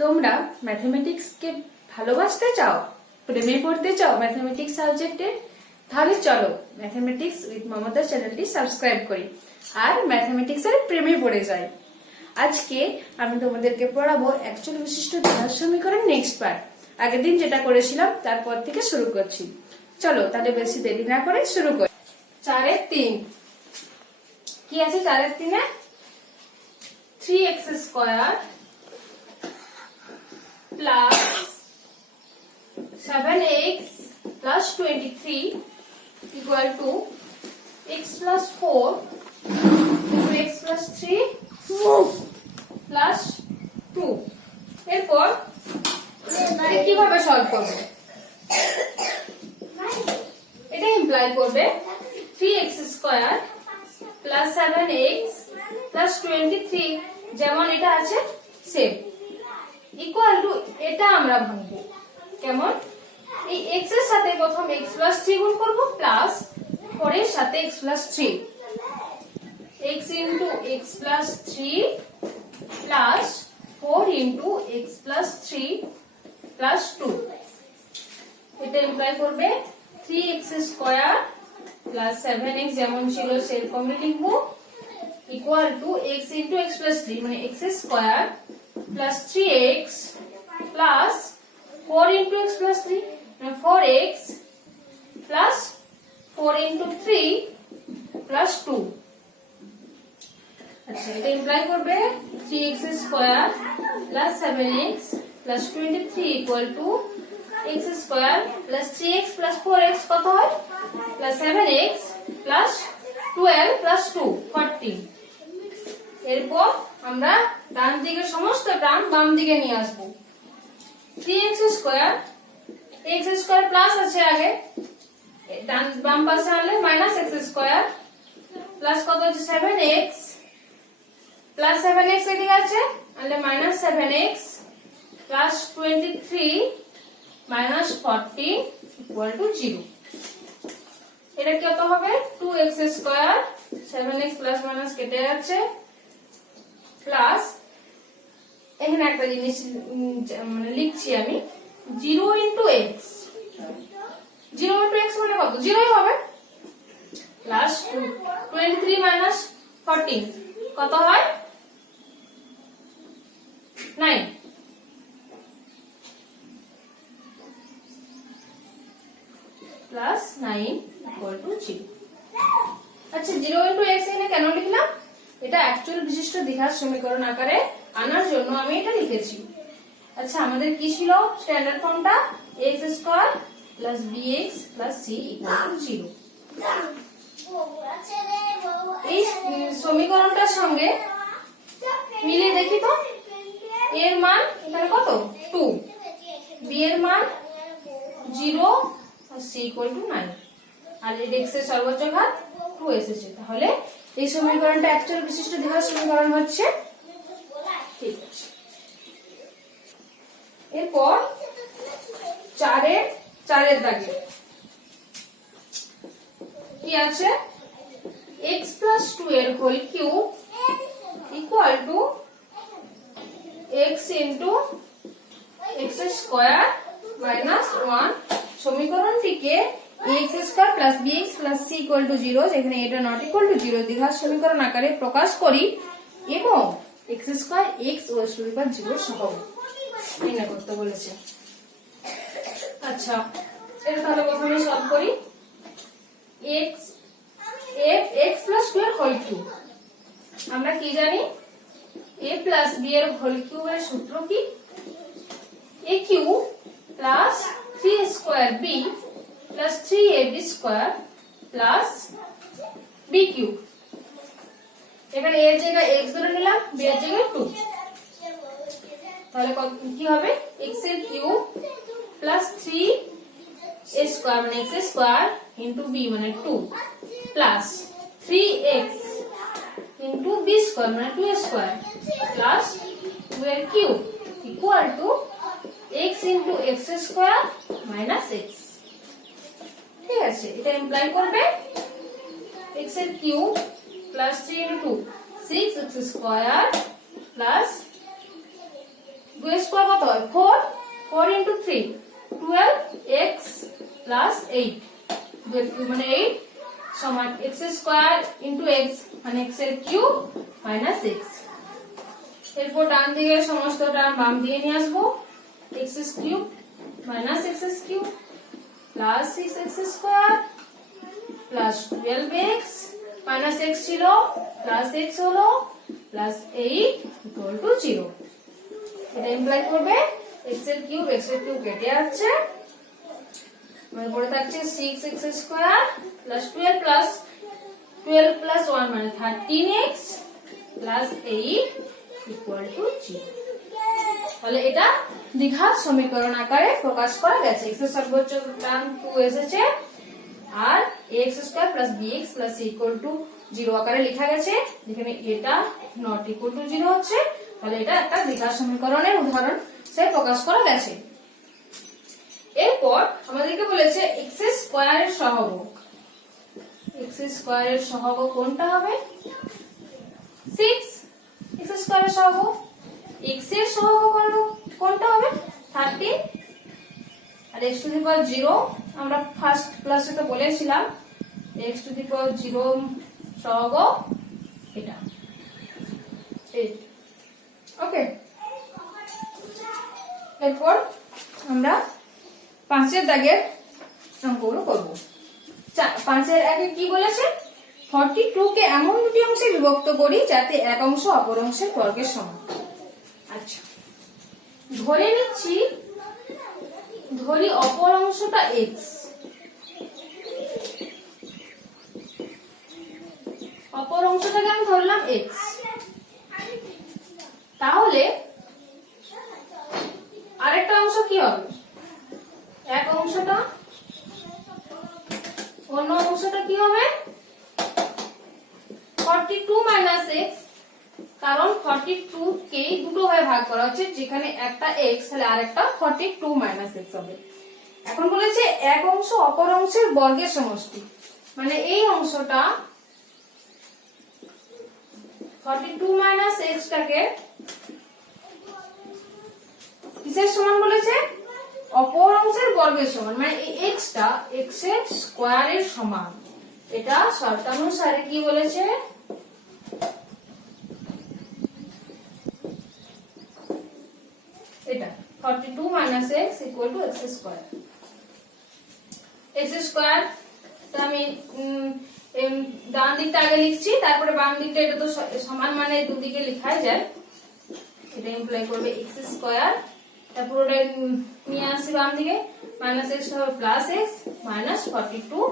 তোমরা ম্যাথমেটিক্সকে ভালোবাসতে চাও, প্রেমে পড়তে চাও ম্যাথমেটিক্স সাবজেক্টে? তাহলে চলো ম্যাথমেটিক্স উইথ মমতা চ্যানেলটি সাবস্ক্রাইব করি আর ম্যাথমেটিক্সের প্রেমে পড়ে যাই। আজকে আমি তোমাদেরকে পড়াবো অ্যাকচুয়াল বিশিষ্ট দ্বিঘাত সমীকরণ নেক্সট পার্ট। আগের দিন যেটা করেছিলাম তারপর থেকে শুরু করছি। চলো তাহলে বেশি দেরি না করে শুরু করি। 4-এর 3 কি আছে? 4-এর 3-এ 3x square plus 7x plus 23 equal to x plus 4 into x plus 3 plus 2। এরপর কিভাবে সলভ করব? এটা ইমপ্লাই করবে 3x square plus 7x plus 23 যেমন এটা আছে সেম ইকুয়াল টু এটা আমরা ভাঙবো কেমন? এই x এর সাথে প্রথম x plus 3 গুণ করব প্লাস 4 এর সাথে x plus 3 x into x plus 3 plus 4 into x plus 3 plus 2। এটা ইমপ্লাই করবে 3x স্কয়ার plus 7x যেমন ছিল সেরকমই লিখবো equal to x into x plus 3 মানে x square plus 3x plus 4 into x plus 3 মানে 4x plus 4 into 3 plus 2। আচ্ছা এটা ইমপ্লাই করবে 3x square plus 7x plus 23 equal to x square plus 3x plus 4x কত হয়? plus 7x plus 12 plus 2 40। এরপর আমরা ডান দিকের সমস্ত টার্ম বাম দিকে নিয়ে আসব। 3x square x square plus আছে আগে, ডান বাম পাশে আনলে মাইনাস x স্কয়ার প্লাস কত হচ্ছে 7x প্লাস 7x এদিকে আছে আনলে minus 7x plus 23 minus 40 equal to 0। এটা কত হবে? 2x square 7x plus minus কেটে যাচ্ছে প্লাস এখানে একটা জিনিস মানে লিখছি আমি 0 into x 0 into x মানে কত? 0ই হবে প্লাস 23 মাইনাস 14 কত হয়? 9 প্লাস 9 ইকুয়াল টু 0। আচ্ছা 0 into x এখানে কেন লিখলাম? এটা অ্যাকচুয়াল বিশিষ্ট দ্বিঘাত সমীকরণ আকারে আনার জন্য আমি এটা লিখেছি। আচ্ছা আমাদের কি ছিল স্ট্যান্ডার্ড ফর্মটা? x square plus bx plus c equal to 0। এই সমীকরণটার সঙ্গে মিলিয়ে দেখি তো এর মান এখানে কত? 2, b এর মান 0 আর c ইকুয়াল টু 9 আর এই x এর সর্বোচ্চ ঘাত 2 এসেছে। তাহলে এই সমীকরণটা অ্যাকচুয়াল বিশিষ্ট দ্বিঘাত সমীকরণ হচ্ছে। ঠিক আছে, এরপর 4-এর দাগে কি আছে? x plus 2 এর whole cube equal to x into x square minus 1। সমীকরণটিকে x square plus bx plus c equal to 0 যেখানে এটা নট ইকুয়াল টু 0 দ্বিঘাত সমীকরণ আকারে প্রকাশ করি এবং x স্কয়ার x ও x টু দি পাওয়ার 0 সহগ নির্ণয় করতে বলেছে। আচ্ছা এটা তাহলে প্রথমে সলভ করি। x plus 2 এর হোল কিউব আমরা কি জানি? a plus b এর হোল কিউবের সূত্র কি? a cube plus 3 square b plus 3ab square plus b cube. এখানে a এর জায়গায় x ধরে নিলাম, b এর জায়গায় 2। তাহলে কি হবে? x এর কিউব প্লাস 3 a স্কয়ার মানে x স্কয়ার ইনটু b মানে 2 plus 3x into b square মানে 2 স্কয়ার প্লাস 2 এর cube equal to x into x square minus x। ঠিক আছে, এটা ইমপ্লাই করবে x এর cube plus 3 into 6x square plus 2 square কত হয় 4 4 ইনটু 3 12x প্লাস 8 মানে 8 সমান x স্কয়ার ইনটু x মানে x এর কিউব মাইনাস x। এরপর ডান দিকে সমস্ত টার্ম বাম দিকে নিয়ে আসবো x cube minus x cube plus 6x square plus 12x minus x ছিল প্লাস x হলো প্লাস 8 ইকুয়াল টু 0। এটা ইমপ্লাই করবে x এর কিউব কেটে যাচ্ছে, মানে পড়ে থাকছে 6x স্কয়ার প্লাস 12 প্লাস 1 মানে 13x প্লাস 8 ইকুয়াল টু 0। তাহলে এটা দ্বিঘাত সমীকরণ আকারে প্রকাশ করা গেছে। x এর সর্বোচ্চ টার্ম 2 এসেছে আর ax square plus bx plus c equal to 0 আকারে লেখা গেছে, যেখানে এটা নট ইকুয়াল টু 0 হচ্ছে। তাহলে এটা একটা দ্বিঘাত সমীকরণের উদাহরণ সে প্রকাশ করা গেছে। এরপর আমাদেরকে বলেছে x স্কয়ারের সহগ। x স্কয়ারের সহগ কোনটা হবে 6। x স্কয়ারের সহগ x এর সহগ কোনটা হবে 13 আর x টু দি পাওয়ার 0 আমরা ফার্স্ট ক্লাসে তো বলেছিলাম x টু দি পাওয়ার 0 সহগ এটা 8। ওকে, এরপর আমরা 5 এর দাগের অঙ্কগুলো করব। 5 এর আগে কি বলেছে 42 কে এমন দুটি অংশে বিভক্ত করি যাতে এক অংশ অপর অংশের বর্গের সমান। আচ্ছা, ধরি অপর অংশটা x, অপর অংশটাকে আমি ধরলাম x। তাহলে আরেকটা অংশ কি হবে এক অংশটা, অন্য অংশটা কি হবে 42 মাইনাস x, কারণ 42 কে দুটো ভাগে ভাগ করা হচ্ছে, যেখানে একটা x তাহলে আরেকটা 42 মাইনাস x হবে। এখন বলেছে এক অংশ অপর অংশের বর্গের সমষ্টি, মানে এই অংশটা 42 মাইনাস x টাকে কিসের সমান বলেছে অপর অংশের বর্গের সমান, মানে এই x টা x এর স্কয়ারের সমান। এটা শর্তানুসারে কি বলেছে এটা 42 minus x equal to x square. x square তো আমি ডান দিকটা আগে লিখছি, তারপরে বাম দিকটা, এটা তো সমান মানে দুদিকে লেখাই যায়। এটা ইমপ্লাই করবে x স্কয়ার, তারপর ওটা নিয়ে আসি বাম দিকে মাইনাস x হবে plus x minus 42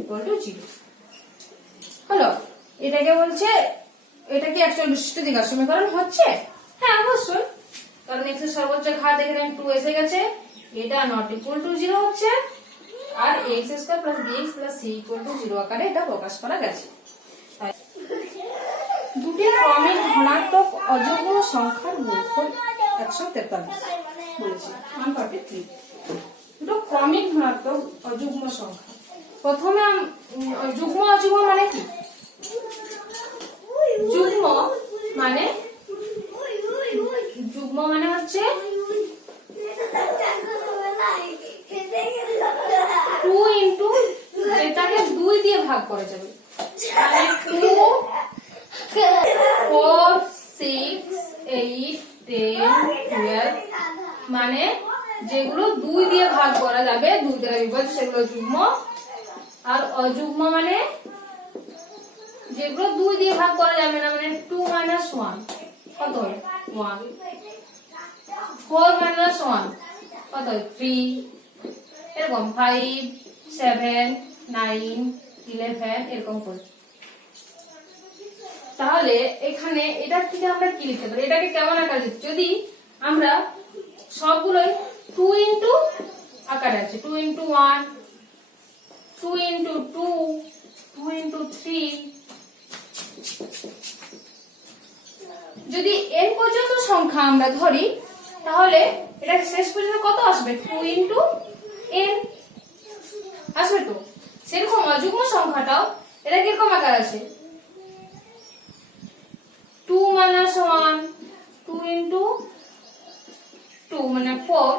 equal to 0 হলো। এটাকে বলছে এটা কি অ্যাকচুয়াল বিশিষ্ট দ্বিঘাত সমীকরণ হচ্ছে? হ্যাঁ অবশ্যই, কারণ x এর সর্বোচ্চ ঘাত এখানে 2 এসে গেছে, এটা নট ইকুয়াল টু 0 হচ্ছে, আর x square plus bx plus c equal to 0 আকারে এটা প্রকাশ করা গেছে। দুটি ক্রমিক ধনাত্মক অযুগ্ম সংখ্যার গুণফল 143 বলেছি 143। দুটো ক্রমিক ধনাত্মক অযুগ্ম সংখ্যা, প্রথমে যুগ্ম অযুগ্ম মানে কি? যুগ্ম মানে হচ্ছে 2 ইনটু যেটাকে 2 দিয়ে ভাগ করা যাবে, মানে 2 4 6 8 10 12 মানে যেগুলো 2 দিয়ে ভাগ করা যাবে 2 দ্বারা বিভাজ্য সেগুলো যুগ্ম। আর অযুগ্ম মানে যেগুলো 2 দিয়ে ভাগ করা যাবে না, মানে 2 মাইনাস 1 কত হয় 1, 4 মাইনাস 1 কত হয় 3, এরকম 5 7 9 11 এরকম করে। তাহলে এখানে এটা থেকে আমরা কি লিখতে পারি, এটাকে কেমন আকার লিখতে, যদি আমরা সবগুলোই 2 ইনটু আকারে আছে, 2 ইনটু 1 2 ইনটু 2 2 ইনটু 3, যদি n পর্যন্ত সংখ্যা আমরা ধরি তাহলে এটা শেষ পর্যন্ত কত আসবে 2 ইনটু n আসবে। তো সেরকম অযুগ্ম সংখ্যাটাও এটা কিরকম আকার আছে 2 মাইনাস 1 2 ইনটু মানে 4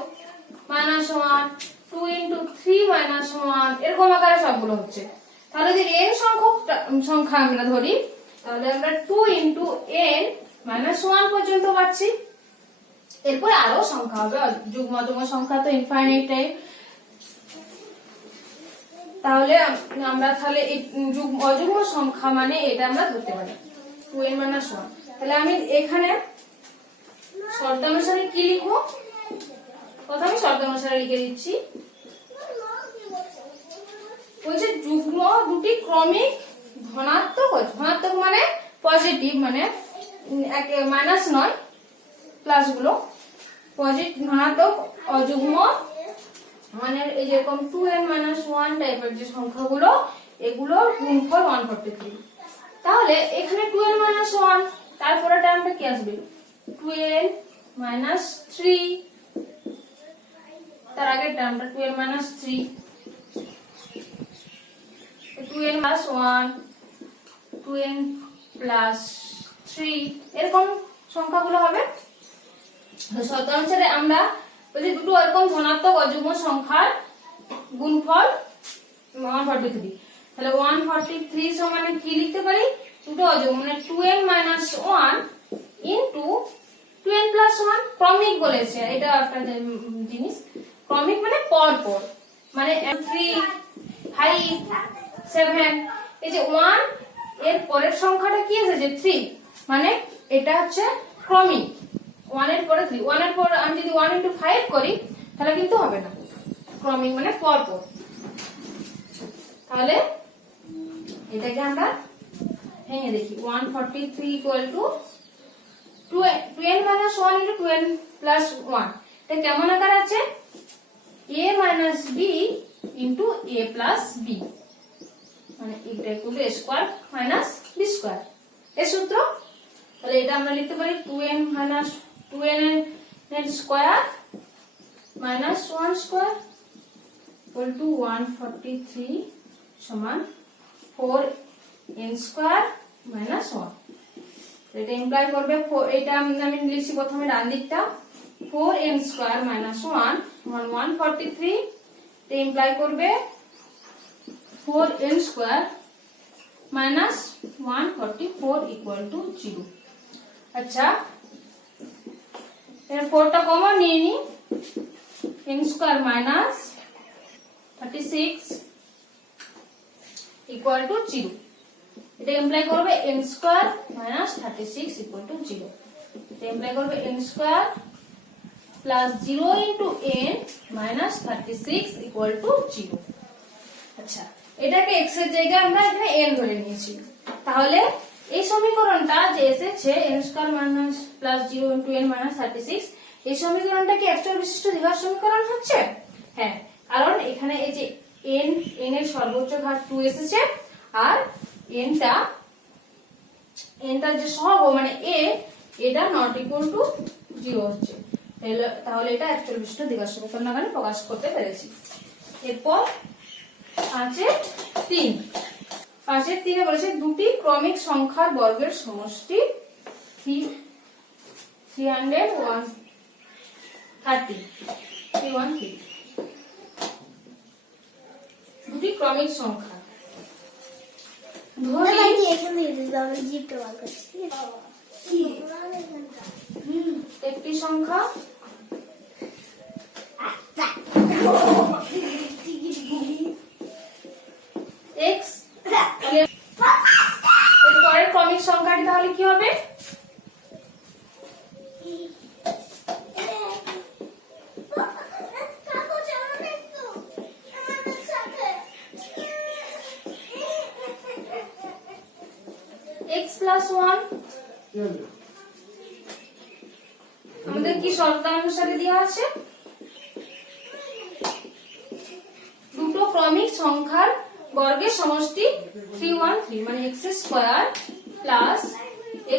-1, 2 × 3 -1, এরকম আকারে সবগুলো হচ্ছে। তাহলে যদি n সংখ্যা আমরা ধরি, তাহলে আমরা 2 × n - 1 পর্যন্ত পাচ্ছি। এরপরে আরো সংখ্যা হবে, যুগ্মতম সংখ্যা তো ইনফাইনাইট টাইপ। তাহলে আমরা এই অযুগ্ম সংখ্যা মানে এটা আমরা ধরতে পারি 2n - 1। তাহলে আমি এখানে শর্তানুসারে কি লিখবো? প্রথমে শর্তানুসারে লিখে দিচ্ছি, বলছে যুগ্ম দুটি ক্রমিক ধনাত্মক মানে পজিটিভ, মানে মাইনাস নয়, প্লাসগুলো পজিটিভ ধনাত্মক অযুগ্ম মানে এই যেরকম 2n - 1 টাইপের যে সংখ্যাগুলো, এগুলোর গুণফল 143। তাহলে এখানে 2n - 1, তারপরে টার্মটা কি আসবে? 2n - 3, তার আগের টার্মটা 2n - 3, 2n + 1, 2n + 3, এরকম সংখ্যাগুলো হবে। শর্তানুসারে আমরা বলি দুটো এরকম ধনাত্মক অযুগ্ম সংখ্যার গুণফল 143। তাহলে 143 সমানে কি লিখতে পারি? দুটো অযুগ্ম মানে 2n - 1 * 2n + 1, ক্রমিক বলেছে, এটা একটা জিনিস। ক্রমিক মানে পর পর, মানে 3, 5, 7, এই যে 1 এর পরের সংখ্যাটা কি এসেছে? 3, মানে এটা হচ্ছে ক্রমিক। 1 এর পরে 3, 1 এর পর আমি যদি 1 × 5 করি তাহলে কিন্তু হবে না, ক্রমিক মানে পর পর। তাহলে এটাকে আমরা ভেঙে দেখি। 143 = 2n - 1 × 2n + 1, এটা কেমন আকার আছে? a - b × a + b, মানে এটা = a² - b², এর সূত্র। তাহলে এটা আমরা লিখতে পারি 2n এর স্কয়ার -1² = 143 সমান 4n² - 1। এটা ইমপ্লাই করবে, এটা আমি লিখছি প্রথমে ডান দিকটা, 4n² - 1 সমান 143, এটা ইমপ্লাই করবে 4n² - 144 = 0। আচ্ছা, এর 4টা কমন নিয়ে নি, n² - 36 = 0। এটা ইমপ্লাই করবে n² - 36 = 0। এটা ইমপ্লাই করবে n² + 0 × n - 36 = 0। আচ্ছা, এটাকে x এর জায়গায় আমরা এখানে n ধরে নিয়েছি। তাহলে এই সমীকরণটা যে এসেছে n² - + 0 × n - 36, এই সমীকরণটা কি একচল বিশিষ্ট দ্বিঘাত সমীকরণ হচ্ছে? হ্যাঁ, কারণ এখানে এই যে n এর সর্বোচ্চ ঘাত 2 এসেছে, আর nটা যে সহগ মানে a, এটা not equal to 0 হচ্ছে। তাহলে এটা একচল বিশিষ্ট দ্বিঘাত সমীকরণ আকারে প্রকাশ করতে পেরেছি। এরপর 5-3 বলেছে দুটি ক্রমিক সংখ্যার বর্গের সমষ্টি 313। দুটি ক্রমিক সংখ্যা একটি সংখ্যা x, এরপরের ক্রমিক সংখ্যাটি তাহলে কি হবে? x + 1। আমাদের কি শর্তানুসারে দেওয়া আছে? দুটো ক্রমিক সংখ্যার বর্গের সমষ্টি 313, মানে x² +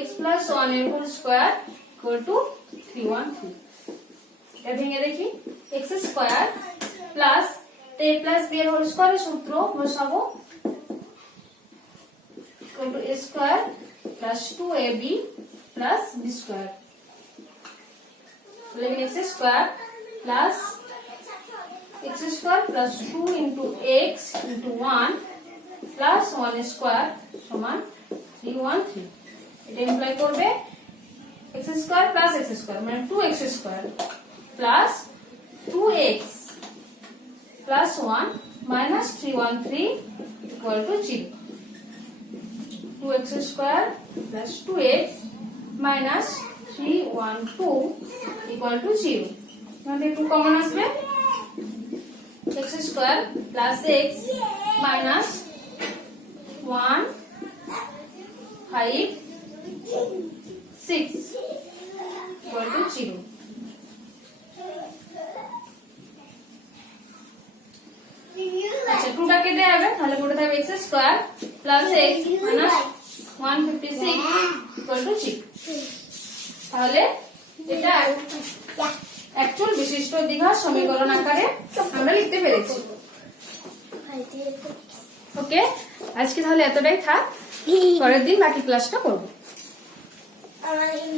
x + 1 এর হোল স্কয়ার = 313। এটা ভেঙে দেখি, x² + a + b এর হোল স্কয়ারের সূত্র বসাবো, = a² + 2ab + b²। 11x square plus x square plus 2 into x into 1 plus 1 square সমান 313 এটা ইমপ্লাই করবে x square plus x square মানে 2x square plus 2x plus 1 minus 313 equal to 0 2x square plus 2x minus 312 equal to 0 আমাদের 2 common আসবে x square plus x minus 1 5 6 equal to 0 আচ্ছা 2 টা কেটে যাবে তাহলে পড়ে থাকবে x square plus x minus 156 equal to 0 তাহলে এটা অ্যাকচুয়াল বিশিষ্ট দ্বিঘাত সমীকরণ আকারে আমরা লিখতে পেরেছি ওকে আজকে তাহলে এতটাই থাক পরের দিন বাকি ক্লাসটা করব